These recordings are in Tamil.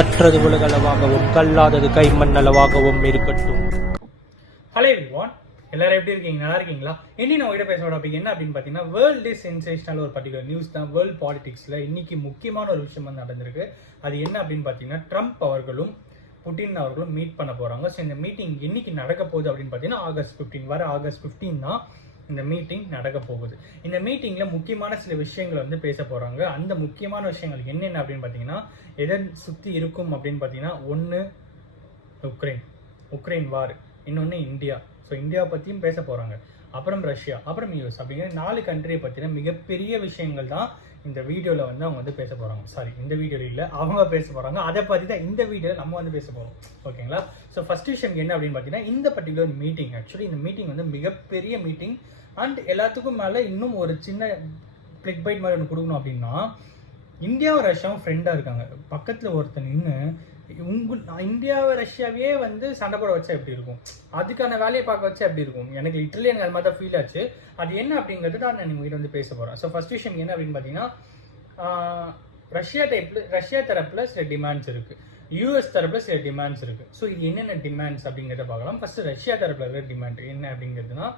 கற்றது உலகளவாகவும் கல்லாதது கைமண்ணளவாகவும் இருக்கட்டும். ஹலோ எவ்ரிவான், எல்லாரும் எப்படி இருக்கீங்க? நல்லா இருக்கீங்களா? இன்னைக்கு நம்ம கிட்ட பேச டாபிக் என்ன அப்படின்னு பார்த்தீங்கன்னா, வேர்ல்டு சென்சேஷனல் ஒரு பர்டிகுலர் நியூஸ் தான். வேர்ல்டு பாலிடிக்ஸ்ல இன்னைக்கு முக்கியமான ஒரு விஷயம் வந்து நடந்திருக்கு. அது என்ன அப்படின்னு பார்த்தீங்கன்னா, ட்ரம்ப் அவர்களும் புட்டின் அவர்களும் மீட் பண்ண போறாங்க. ஸோ இந்த மீட்டிங் இன்னைக்கு நடக்க போகுது அப்படின்னு பார்த்தீங்கன்னா ஆகஸ்ட் 15 தான் இந்த மீட்டிங் நடக்க போகுது. இந்த மீட்டிங்ல முக்கியமான சில விஷயங்களை வந்து பேச போறாங்க. அந்த முக்கியமான விஷயங்கள் என்னென்ன அப்படின்னு பார்த்தீங்கன்னா, எதை சுத்தி இருக்கும் அப்படின்னு பார்த்தீங்கன்னா, ஒன்று உக்ரைன் வார், இன்னொன்று இந்தியா. ஸோ இந்தியா பற்றியும் பேச போகிறாங்க. அப்புறம் ரஷ்யா, அப்புறம் யூஎஸ் அப்படிங்கிற 4 கண்ட்ரியை பற்றின மிகப்பெரிய விஷயங்கள் தான் இந்த வீடியோவில் வந்து அவங்க வந்து பேச போகிறாங்க. சாரி, இந்த வீடியோவில் இல்லை, அவங்க பேச போகிறாங்க. அதை பற்றி தான் இந்த வீடியோவில் நம்ம வந்து பேச போகிறோம். ஓகேங்களா? ஸோ ஃபர்ஸ்ட் விஷயம் என்ன அப்படின்னு பார்த்தீங்கன்னா, இந்த பர்டிகுலர் மீட்டிங், ஆக்சுவலி இந்த மீட்டிங் வந்து மிகப்பெரிய மீட்டிங். அண்ட் எல்லாத்துக்கும் மேலே இன்னும் ஒரு சின்ன கிளிக் பைட் மாதிரி ஒன்று கொடுக்கணும் அப்படின்னா, இந்தியாவும் ரஷ்யாவும் ஃப்ரெண்டாக இருக்காங்க. பக்கத்தில் ஒருத்தர் நின்று இந்தியாவை ரஷ்யாவே வந்து சண்டை போட வச்சா எப்படி இருக்கும், அதுக்கான வேலையை பார்க்க வச்சா எப்படி இருக்கும், எனக்கு லிட்டரலி எனக்கு அது மாதிரி தான் ஃபீல் ஆச்சு. அது என்ன அப்படிங்கிறது தான் நான் உங்ககிட்ட வந்து பேச போகிறேன். ஸோ ஃபர்ஸ்ட் விஷயம் என்ன அப்படின்னு பார்த்தீங்கன்னா, ரஷ்யா தரப்பில் சில டிமாண்ட்ஸ் இருக்குது, யூஎஸ் தரப்பில் சில டிமாண்ட்ஸ் இருக்குது. ஸோ இது என்னென்ன டிமாண்ட்ஸ் அப்படிங்கிறத பார்க்கலாம். ஃபர்ஸ்ட் ரஷ்யா தரப்பில் இருக்கிற டிமாண்ட் என்ன அப்படிங்கிறதுனா,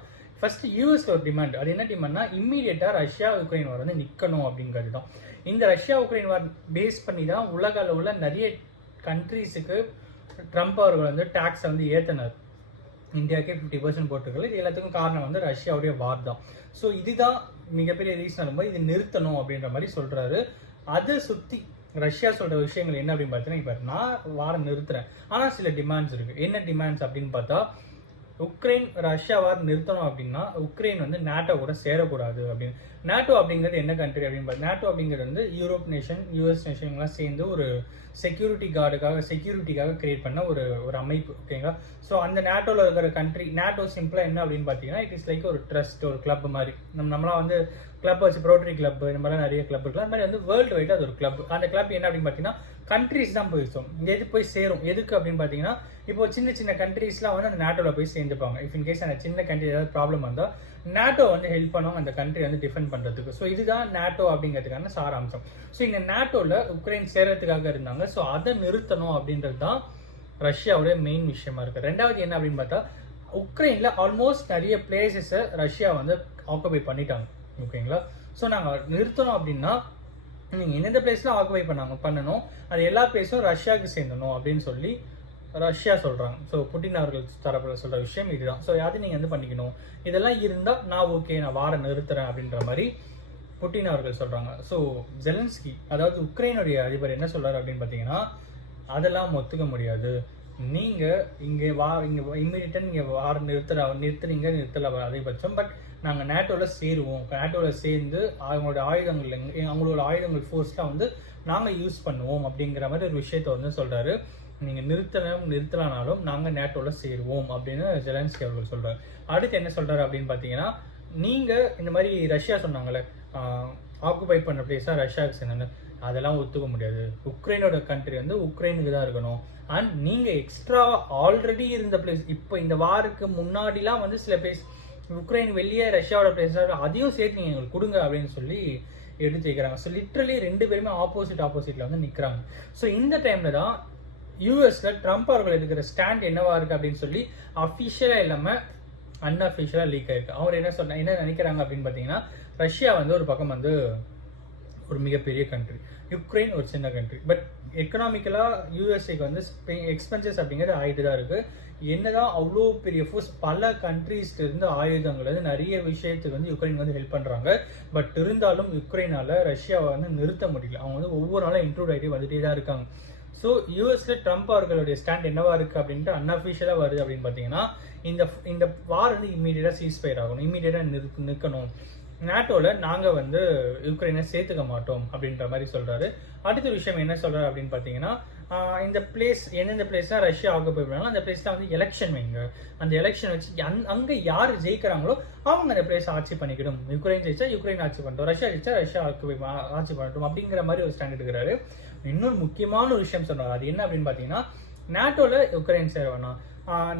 ஃபர்ஸ்ட் யூஎஸ்ல ஒரு டிமாண்ட். அது என்ன டிமாண்ட்னா, இம்மீடியட்டா ரஷ்யா உக்ரைன் வார் வந்து நிற்கணும் அப்படிங்கிறது தான். இந்த ரஷ்யா உக்ரைன் வார் பேஸ் பண்ணி தான் உலக அளவில் நிறைய கண்ட்ரீஸுக்கு ட்ரம்ப் அவர்கள் வந்து டாக்ஸை வந்து ஏற்றினார். இந்தியாவுக்கே 50% போட்டிருக்கல. இது எல்லாத்துக்கும் காரணம் வந்து ரஷ்யாவுடைய வார் தான். ஸோ இதுதான் மிகப்பெரிய ரீசன். ரொம்ப இது நிறுத்தணும் அப்படின்ற மாதிரி சொல்றாரு. அதை சுற்றி ரஷ்யா சொல்ற விஷயங்கள் என்ன அப்படின்னு பார்த்தீங்கன்னா, இப்போ நான் வாரம் நிறுத்துறேன், ஆனால் சில டிமாண்ட்ஸ் இருக்கு. என்ன டிமாண்ட்ஸ் அப்படின்னு பார்த்தா, உக்ரைன் ரஷ்யா வார் நிறுத்தணும் அப்படின்னா உக்ரைன் வந்து நேட்டோ கூட சேரக்கூடாது அப்படின்னு. நேட்டோ அப்படிங்கிறது என்ன கண்ட்ரி அப்படின்னு பார்த்தா, நேட்டோ அப்படிங்கிறது வந்து யூரோப் நேஷன், யூஎஸ் நேஷன்லாம் சேர்ந்து ஒரு செக்யூரிட்டிக்காக கிரியேட் பண்ண ஒரு அமைப்பு. ஓகேங்களா? ஸோ அந்த நேட்டோவில் இருக்கிற கண்ட்ரி, நேட்டோ சிம்பிளாக என்ன அப்படின்னு பார்த்தீங்கன்னா, இட் இஸ் லைக் ஒரு ட்ரஸ்ட், ஒரு கிளப் மாதிரி. நம்மளாம் வந்து கிளப் வச்சு ப்ரோட்டரி கிளப், இந்த மாதிரிலாம் நிறைய கிளப் இருக்கலாம். அது மாதிரி வந்து வேர்ல்டு வைட் அது ஒரு கிளப். அந்த கிளப் என்ன அப்படின்னு பார்த்தீங்கன்னா, கண்ட்ரிஸ் தான் போய் சேரும். எதுக்கு அப்படின்னு பார்த்தீங்கன்னா, இப்போ சின்ன சின்ன கண்ட்ரீஸ்லாம் வந்து அந்த நேட்டோவில் போய் சேர்ந்துப்பாங்க. இஃப் இன்கேஸ் அந்த சின்ன கண்ட்ரி ஏதாவது ப்ராப்ளம் வந்தால் நேட்டோ வந்து ஹெல்ப் பண்ணுவாங்க அந்த கண்ட்ரி வந்து டிஃபெண்ட் பண்ணுறதுக்கு. ஸோ இதுதான் நேட்டோ அப்படிங்கிறதுக்கான சாராம்சம். ஸோ இந்த நேட்டோவில் உக்ரைன் சேரத்துக்காக இருந்தாங்க. ஸோ அதை நிறுத்தணும் அப்படின்றது தான் ரஷ்யாவுடைய மெயின் விஷயமா இருக்கு. ரெண்டாவது என்ன அப்படின்னு பார்த்தா, உக்ரைனில் ஆல்மோஸ்ட் நிறைய பிளேசஸை ரஷ்யா வந்து ஆக்குபை பண்ணிட்டாங்க. ஓகேங்களா? ஸோ நாங்கள் நிறுத்தணும் அப்படின்னா, நீங்கள் எந்தெந்த பிளேஸ்லாம் ஆக்குபை பண்ணணும், அது எல்லா பிளேஸும் ரஷ்யாவுக்கு சேர்ந்தணும் அப்படின்னு சொல்லி ரஷ்யா சொல்றாங்க. ஸோ புட்டின் அவர்கள் தரப்புல சொல்ற விஷயம் இதுதான். ஸோ அது நீங்க வந்து பண்ணிக்கணும், இதெல்லாம் இருந்தா நான் ஓகே, நான் வார நிறுத்துறேன் அப்படின்ற மாதிரி புட்டின் அவர்கள் சொல்றாங்க. ஸோ ஜெலன்ஸ்கி, அதாவது உக்ரைனுடைய அதிபர் என்ன சொல்றாரு அப்படின்னு பாத்தீங்கன்னா, அதெல்லாம் ஒத்துக்க முடியாது, நீங்க இங்க இம்மீடியட்டா நீங்க வார நிறுத்தல அதிகபட்சம், பட் நாங்கள் நேட்டோவில் சேருவோம், நேட்டோவில் சேர்ந்து அவங்களோட ஆயுதங்கள் ஃபோர்ஸ்லாம் வந்து நாங்கள் யூஸ் பண்ணுவோம் அப்படிங்கிற மாதிரி ஒரு விஷயத்த வந்து சொல்றாரு. நீங்கள் நிறுத்தலானாலும் நாங்கள் நேட்டோவில் சேருவோம் அப்படின்னு ஜெலன்ஸ்கி அவர்கள் சொல்கிறார். அடுத்து என்ன சொல்கிறாரு அப்படின்னு பார்த்தீங்கன்னா, நீங்கள் இந்த மாதிரி ரஷ்யா சொன்னாங்களே ஆக்குபை பண்ண பிளேஸாக ரஷ்யாவுக்கு சேர்ந்தாங்க, அதெல்லாம் ஒத்துக்க முடியாது. உக்ரைனோட கண்ட்ரி வந்து உக்ரைனுக்கு தான் இருக்கணும். அண்ட் நீங்கள் எக்ஸ்ட்ரா ஆல்ரெடி இருந்த பிளேஸ், இப்போ இந்த வாருக்கு முன்னாடிலாம் வந்து சில பிளேஸ் உக்ரைன் வெளியே ரஷ்யாவோட பிளேஸாக அதையும் சேர்த்து நீங்கள் எங்களுக்கு கொடுங்க அப்படின்னு சொல்லி எடுத்து வைக்கிறாங்க. ஸோ லிட்ரலி 2 பேருமே ஆப்போசிட்ல வந்து நிற்கிறாங்க. ஸோ இந்த டைமில் தான் யூஎஸ்ல ட்ரம்ப் அவர்கள் இருக்கிற ஸ்டாண்ட் என்னவா இருக்கு அப்படின்னு சொல்லி அஃபிஷியலா இல்லாம அன்அஃபிஷியலா லீக் ஆயிருக்கு. அவர் என்ன நினைக்கிறாங்க அப்படின்னு பாத்தீங்கன்னா, ரஷ்யா வந்து ஒரு பக்கம் வந்து ஒரு மிகப்பெரிய கண்ட்ரி, யுக்ரைன் ஒரு சின்ன கண்ட்ரி, பட் எக்கனாமிக்கலா யூஎஸ்ஏக்கு வந்து எக்ஸ்பென்சஸ் அப்படிங்கிறது ஆயிட்டு தான் இருக்கு. என்னதான் அவ்வளோ பெரிய ஃபோர்ஸ், பல கண்ட்ரீஸ்ல இருந்து ஆயுதங்கள் வந்து நிறைய விஷயத்துக்கு வந்து யுக்ரைன் வந்து ஹெல்ப் பண்றாங்க. பட் இருந்தாலும் யுக்ரைனால ரஷ்யாவை வந்து நிறுத்த முடியல. அவங்க வந்து ஒவ்வொரு நாளும் இன்க்ளூட் ஆகிட்டே வந்துட்டே தான் இருக்காங்க. ஸோ யூஎஸ்ல ட்ரம்ப் அவர்களுடைய ஸ்டாண்ட் என்னவா இருக்கு அப்படின்ட்டு அன்அஃபிஷியலா வருது அப்படின்னு பார்த்தீங்கன்னா, இந்த வார் வந்து இம்மீடியட்டா சீஸ்ஃபயர் ஆகணும், இம்மீடியட்டா நிற்கணும், நேட்டோல நாங்கள் வந்து யுக்ரைனை சேர்த்துக்க மாட்டோம் அப்படின்ற மாதிரி சொல்றாரு. அடுத்த விஷயம் என்ன சொல்றாரு அப்படின்னு பார்த்தீங்கன்னா, இந்த பிளேஸ் எந்தெந்த பிளேஸ்லாம் ரஷ்யா ஆக்குபை பண்ணாங்களோ அந்த பிளேஸ்லாம் வந்து எலெக்ஷன் வைங்க, அந்த எலெக்ஷன் வச்சு அங்கே யார் ஜெயிக்கிறாங்களோ அவங்க அந்த பிளேஸ் ஆட்சி பண்ணிக்கணும். யுக்ரைன் ஜெயிச்சா யுக்ரைன் ஆட்சி பண்ணிட்டோம், ரஷ்யா ஜெயிச்சா ரஷ்யா ஆட்சி பண்ணட்டும் அப்படிங்கிற மாதிரி ஒரு ஸ்டாண்ட் எடுக்கிறாரு. இன்னொரு முக்கியமான ஒரு விஷயம் சொன்னார். அது என்ன அப்படின்னு பார்த்தீங்கன்னா, நேட்டோல உக்ரைன் சேர வேணாம்,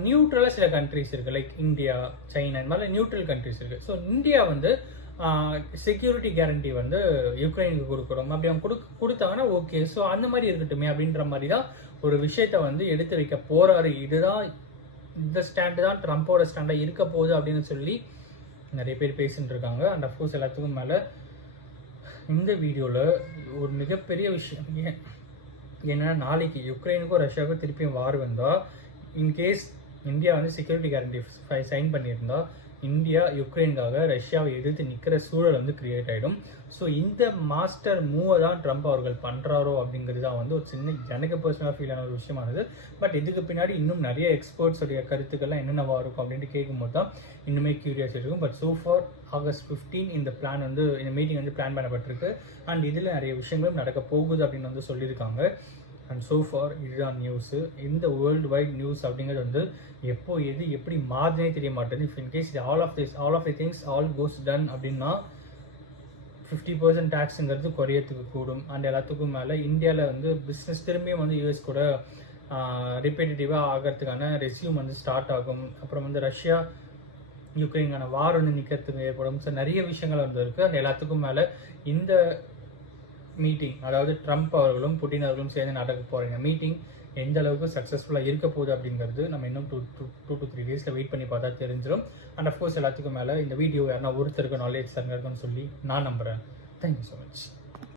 நியூட்ரலா சில கண்ட்ரிஸ் இருக்கு, லைக் இந்தியா, சைனா, இந்த மாதிரி நியூட்ரல் கண்ட்ரிஸ் இருக்கு. ஸோ இந்தியா வந்து செக்யூரிட்டி கேரண்டி வந்து யுக்ரைனுக்கு கொடுக்கணும். அப்படி அவங்க கொடுத்தாங்கன்னா ஓகே, ஸோ அந்த மாதிரி இருக்கட்டுமே அப்படின்ற மாதிரி தான் ஒரு விஷயத்த வந்து எடுத்து வைக்க போறாரு. இதுதான் இந்த ஸ்டாண்டு தான் ட்ரம்ப்போட ஸ்டாண்டாக இருக்க போகுது அப்படின்னு சொல்லி நிறைய பேர் பேசிட்டு இருக்காங்க. அண்ட் அஃப்கோர்ஸ் எல்லாத்துக்கும் மேலே இந்த வீடியோவில் ஒரு மிகப்பெரிய விஷயம் என்னன்னா, நாளைக்கு யுக்ரைனுக்கும் ரஷ்யாவுக்கும் திருப்பியும் வார் வந்தால், இன்கேஸ் இந்தியா வந்து செக்யூரிட்டி கேரண்டி சைன் பண்ணியிருந்தா, இந்தியா யுக்ரைனுக்காக ரஷ்யாவை எதிர்த்து நிற்கிற சூழல் வந்து கிரியேட் ஆகிடும். ஸோ இந்த மாஸ்டர் மூவை தான் ட்ரம்ப் அவர்கள் பண்ணுறாரோ அப்படிங்கிறது தான் வந்து ஒரு சின்ன எனக்கு பர்சனலாக ஃபீல் ஆன ஒரு விஷயமானது. பட் இதுக்கு பின்னாடி இன்னும் நிறைய எக்ஸ்பர்ட்ஸுடைய கருத்துக்கள்லாம் என்னென்னவா இருக்கும் அப்படின்ட்டு கேட்கும்போது தான் இன்னுமே கியூரியாஸ் இருக்கும். பட் ஸோ ஃபார் August 15 இந்த பிளான் வந்து இந்த மீட்டிங் வந்து பிளான் பண்ணப்பட்டிருக்கு. அண்ட் இதில் நிறைய விஷயங்களும் நடக்க போகுது அப்படின்னு வந்து சொல்லியிருக்காங்க. அண்ட் ஸோ ஃபார் இதுதான் நியூஸு. இந்த வேர்ல்டு வைட் நியூஸ் அப்படிங்கிறது வந்து எப்போ எது எப்படி மாறுதுனே தெரிய மாட்டேது. If in case all of the things all goes down அப்படின்னா 50% டேக்ஸுங்கிறது குறையத்துக்கு கூடும். அண்ட் எல்லாத்துக்கும் மேலே இந்தியாவில் வந்து பிஸ்னஸ் திரும்பியும் வந்து யூஎஸ் கூட ரிப்பீட்டேட்டிவாக ஆகிறதுக்கான ரெஸ்யூம் வந்து ஸ்டார்ட் ஆகும். அப்புறம் வந்து ரஷ்யா யுக்ரைனுக்கான வார் வந்து நிற்கிறதுக்கு ஏற்படும். ஸோ நிறைய விஷயங்கள் வந்து இருக்குது. அண்ட் எல்லாத்துக்கும் மேலே இந்த மீட்டிங், அதாவது ட்ரம்ப் அவர்களும் புட்டின் அவர்களும் சேர்ந்து நடக்க போகிற மீட்டிங் எந்த அளவுக்கு சக்ஸஸ்ஃபுல்லாக இருக்க போகுது அப்படிங்கிறது நம்ம இன்னும் 2 to 3 டேஸில் வெயிட் பண்ணி பார்த்தா தெரிஞ்சிடும். அண்ட் அஃப்கோர்ஸ் எல்லாத்துக்கும் மேலே இந்த வீடியோ யாருன்னா ஒருத்தருக்கு நாலேஜ் தருங்கன்னு சொல்லி நான் நம்புகிறேன். Thank you so much.